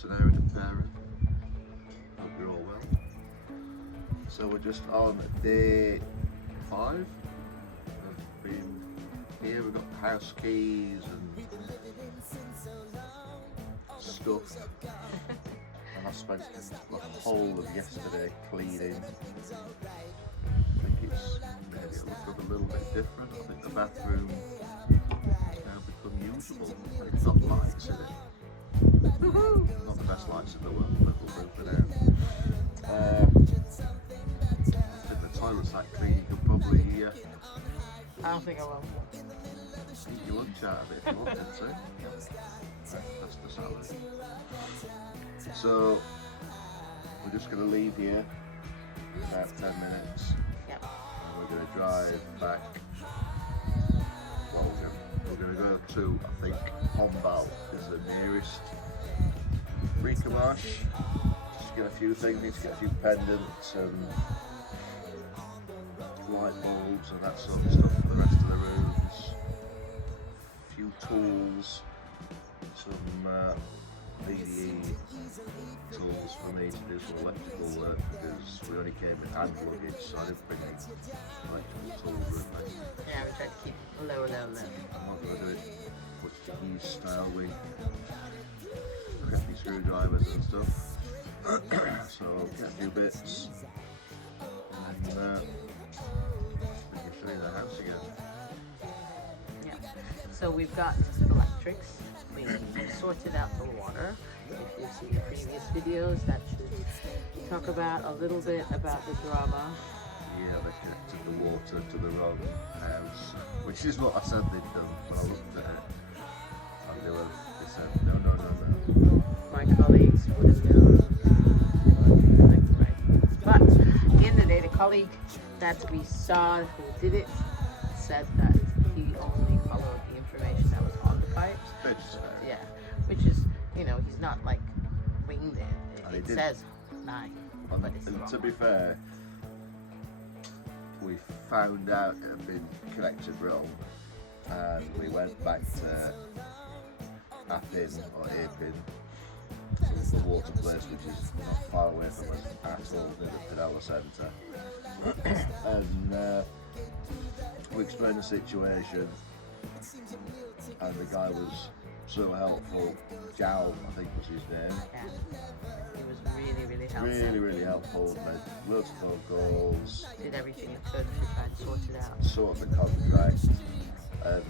scenario comparing. Hope you're all well. So we're just on day 5. We've been here, we've got house keys and stuff. And I spent the whole of yesterday cleaning. I think it's maybe it looked a little bit different. I think the bathroom has now become usable. And it's got lights in it. Not the best lights in the world, but we'll move it out. I think the toilet's that clean you could probably I don't think I will. eat your lunch out of it if you wanted to. Right, that's the salad. So we're just going to leave here in about 10 minutes. Yep. And we're going to drive back. Well, we're going to go to, I think, Pombal is the nearest. Rikamarsh. Just get a few things, need to get a few pendants and light bulbs and that sort of stuff for the rest of the rooms. A few tools, some VDE tools for me to do some electrical work because we only came with hand luggage, so I didn't bring any electrical tools with me. Yeah, we tried to keep low. I'm not going to do it Portuguese style with crappy screwdrivers and stuff. So get a few bits and we can show you the house again. Yeah. So we've got electrics. We sorted out the water. If you've seen the previous videos, that should talk about a little bit about the drama. Yeah, they connected the water to the wrong house, which is what I said they'd done when I looked at it. And they said, no. My colleagues would have known. Right. But at the end of the day, the colleague that we saw who did it said that he only followed the information that was on the pipes. Yeah, which is, he's not like winged it. It says 9, but it's wrong. To be fair, we found out it had been connected wrong, and we went back to Appin or Apin, the water place, which is not far away from us at all, near the Pinella Centre, and we explained the situation, and the guy was so helpful. Jal, I think was his name. Yeah. He was really helpful. Really helpful. Made loads of phone calls. Did everything he could to try and sort it out. Sort the contract. And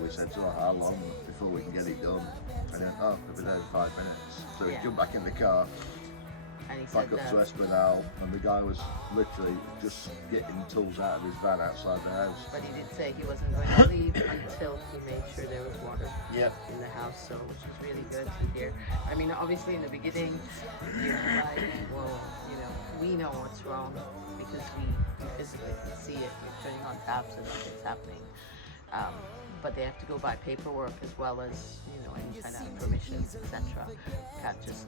we said, so how long before we can get it done? And he went, it'll be there in 5 minutes. So we jumped back in the car, and he back said up to Espinal, and the guy was literally just getting tools out of his van outside the house. But he did say he wasn't going to leave until he made sure there was water in the house, so which was really good to hear. I mean, obviously in the beginning, you're like, well, we know what's wrong because we physically can see it. You're turning on taps and nothing's happening. But they have to go by paperwork as well as, any kind of permissions, etc. Can't just,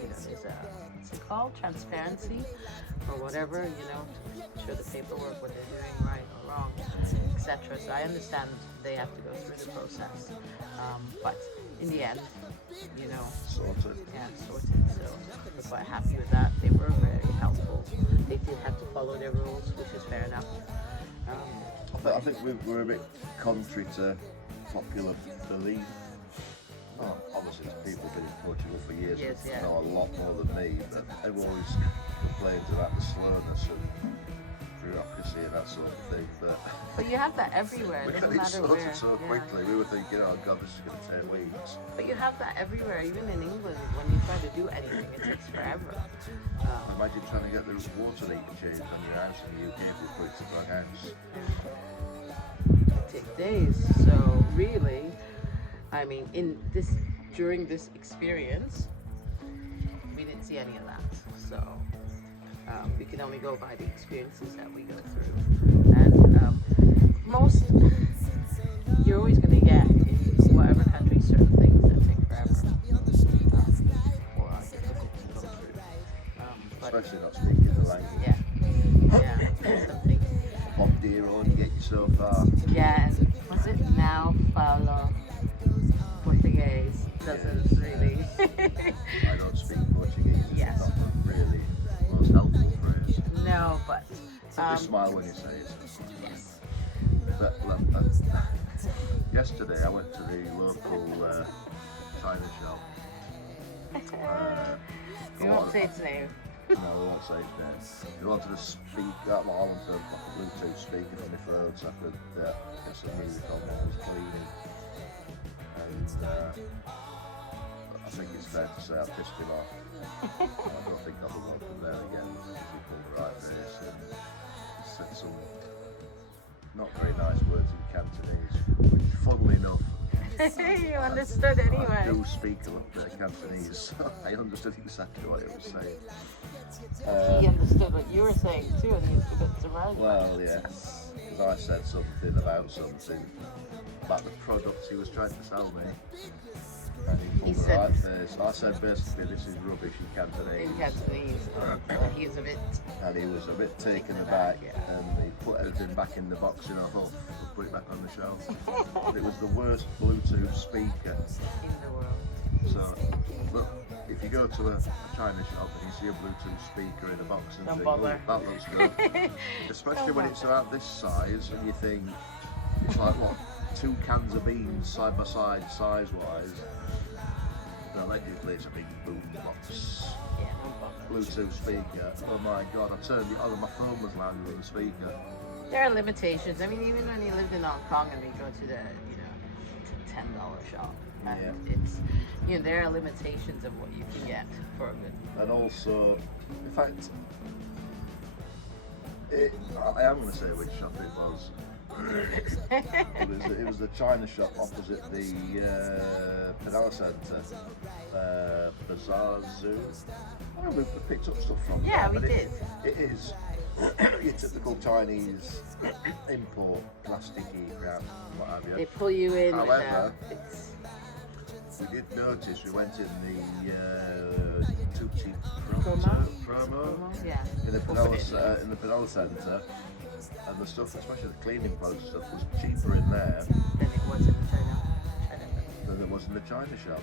there's what's it called? Transparency or whatever, to show the paperwork, what they're doing right or wrong, etc. So I understand they have to go through the process. But in the end, Sorted. Yeah, sorted. So we're quite happy with that. They were very helpful. They did have to follow their rules, which is fair enough. I think we're a bit contrary to popular belief. Well, obviously, people have been in Portugal for years and know a lot more than me, but everyone always complains about the slowness and bureaucracy and that sort of thing. But you have that everywhere. We It got doesn't it matter sorted where. so quickly. We were thinking, oh God, this is going to take weeks. But you have that everywhere. Even in England, when you try to do anything, it takes forever. Imagine trying to get the water leak changed on your house in the UK if you put it to the wrong house. It takes days. So really, I mean, during this experience, we didn't see any of that. So we can only go by the experiences that we go through. And you're always going to get in whatever country certain things that take forever or are difficult to go through. Especially not speaking the language. Yeah. Something. Hop deer on, get you so far. Yeah, and was it now falo Portuguese? Doesn't really always smile when you say it. Yes. But look, yesterday I went to the local China shop. You won't say its name. No, I won't say its name. We wanted a speaker, well, I wanted like a Bluetooth speaker for my phone so I could get some music on while I was cleaning. And I think it's fair to say I pissed him off. I don't think I'll be welcome there again because he pulled the right face and said some not very nice words in Cantonese, which funnily enough, You understood anyway. I do speak a little bit of Cantonese, so I understood exactly what he was saying. He understood what you were saying too, and he was a bit surprised. Well, yes, because I said something about the product he was trying to sell me, and he pulled the right face. I said basically, this is rubbish in Cantonese. In Cantonese, and he was a bit. And he was a bit taken aback, and he put everything back in the box in a huff and put it back on the shelf. And it was the worst Bluetooth speaker In the world. So, look, if you go to a China shop and you see a Bluetooth speaker in a box and Don't think, bother. oh, that looks good, especially when it's about this size and you think, it's like what, 2 cans of beans side by side size-wise, and allegedly it's a big boom box. Yeah, don't bother. Bluetooth speaker, oh my god, I turned it on and my phone was louder than the speaker. There are limitations. I mean, even when you lived in Hong Kong and we go to the, $10 shop, and it's, there are limitations of what you can get for a good. And also, in fact, I am going to say which shop it was. It was the China shop opposite the Penal Centre, Bazaar Zoo. Well, we picked up stuff from Yeah, there, we but did. It is your typical Chinese import, plasticky crap, what have They you. pull you in. However, It's we did notice we went in the too cheap promo yeah. in the Penal Centre, and the stuff, especially the cleaning products stuff, was cheaper in there Then it was in China. than it was in the China shop.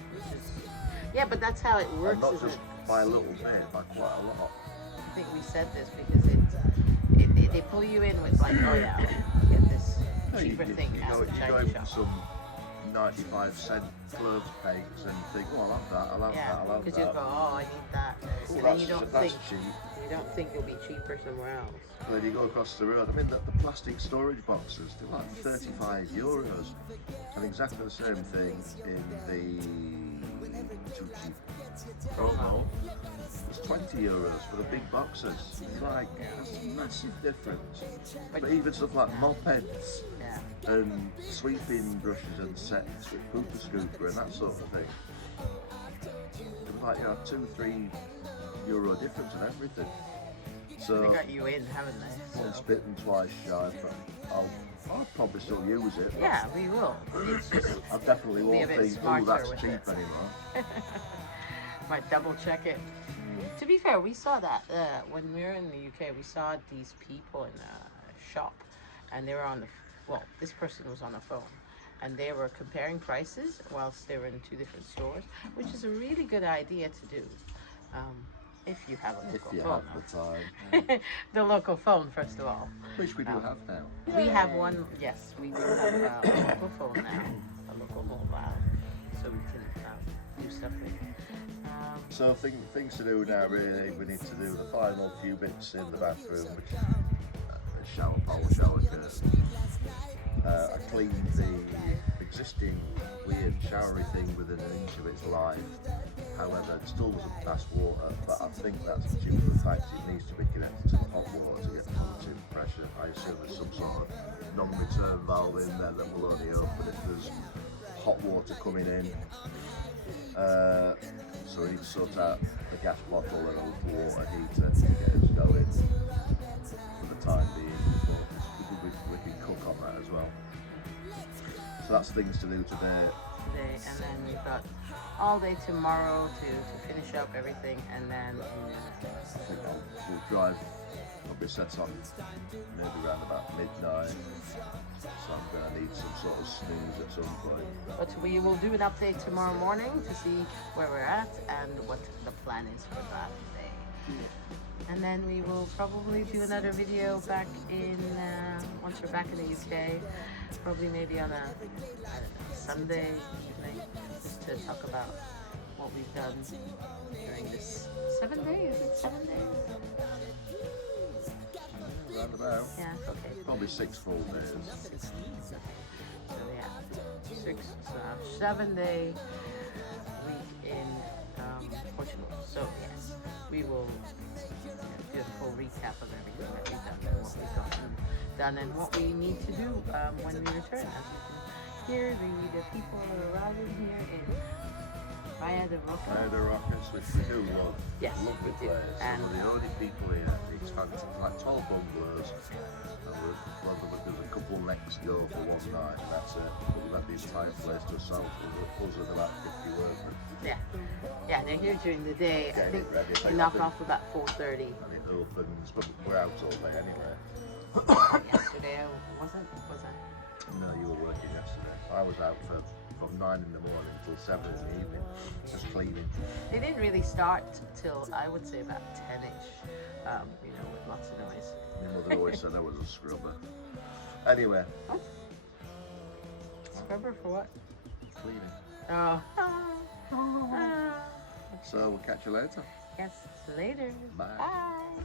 Yeah, but that's how it And works, not isn't just it? by a little bit, by quite a lot. I think we said this because they pull you in with like, oh yeah, you get this cheaper thing at the You go China in for shop. some 95-cent clothes pegs and think, oh, I'll have that, I'll have that, Yeah, I'll have because you that. go, oh, I need that, Oh, and then you don't that's think cheap. you'll be cheaper somewhere else. And then you go across the road. I mean, the plastic storage boxes, they're like €35. And exactly the same thing in the too cheap promo. It's €20 for the big boxes. It's like, that's a massive difference. But even stuff like mopeds Yeah. and sweeping brushes and sets with pooper scooper and that sort of thing. It was like, €2-3 difference in everything. So They got you in, haven't they? once bitten, twice shy, but I'll probably still use it. But Yeah, we will. It's just I definitely Be a won't bit think, oh, smarter that's with cheap it. anymore. might double check it. To be fair, we saw that when we were in the UK. We saw these people in a shop, and they were on the this person was on the phone, and they were comparing prices whilst they were in 2 different stores, which is a really good idea to do. If you have a If local you phone. have the time. The local phone, first of all. Which we do have now. We have one, yes, we do have a local phone now, a local mobile, so we can do stuff with it. So things to do now really, we need to do the final few bits in the bathroom, which is a shower pole, shower curtain. I cleaned the existing weird showery thing within an inch of its life. However, it still wasn't fast water, but I think that's due to the fact it needs to be connected to the hot water to get positive pressure. I assume there's some sort of non-return valve in there that will only open if there's hot water coming in. So we need to sort out the gas bottle and a little water heater to get us going for the time being. We can cook on that as well. So that's things to do today. And then we've got all day tomorrow to finish up everything, and then I think we'll drive, probably set on maybe around about midnight, so I'm going to need some sort of snooze at some point. but we will do an update tomorrow morning to see where we're at and what the plan is for that day. And then we will probably do another video back in, once we're back in the UK, probably maybe on a, I don't know, Sunday evening, just to talk about what we've done during this 7 days. Is it 7 days? Round about. Yeah, okay. Probably 6 full days. 6 days. So yeah, 7-day week in Portugal. So yes, we will do a full recap of everything that we've done and what we've done and what we need to do when we return. As you can hear, the people are arriving here in Praia de Roca. Praia de Rocas, which we do love. Yes, Lovely we do. place. And We're the only people here. It's fantastic. Like 12 bungalows. There's a couple next door for one night, and that's it. But we've had the entire place to ourselves. Us and about 50 workers. yeah, they're here during the day. I Getting think it ready. we knock off about 4:30. And it opens, but we're out all day anyway. Yesterday, wasn't? Was I? No, you were working yesterday. I was out from 9 in the morning till 7 in the evening, just cleaning. They didn't really start till I would say about 10ish. With lots of noise. My mother always said I was a scrubber. Anyway, What? Scrubber for what? cleaning. Oh. So we'll catch you later. Yes. Later. Bye. Bye.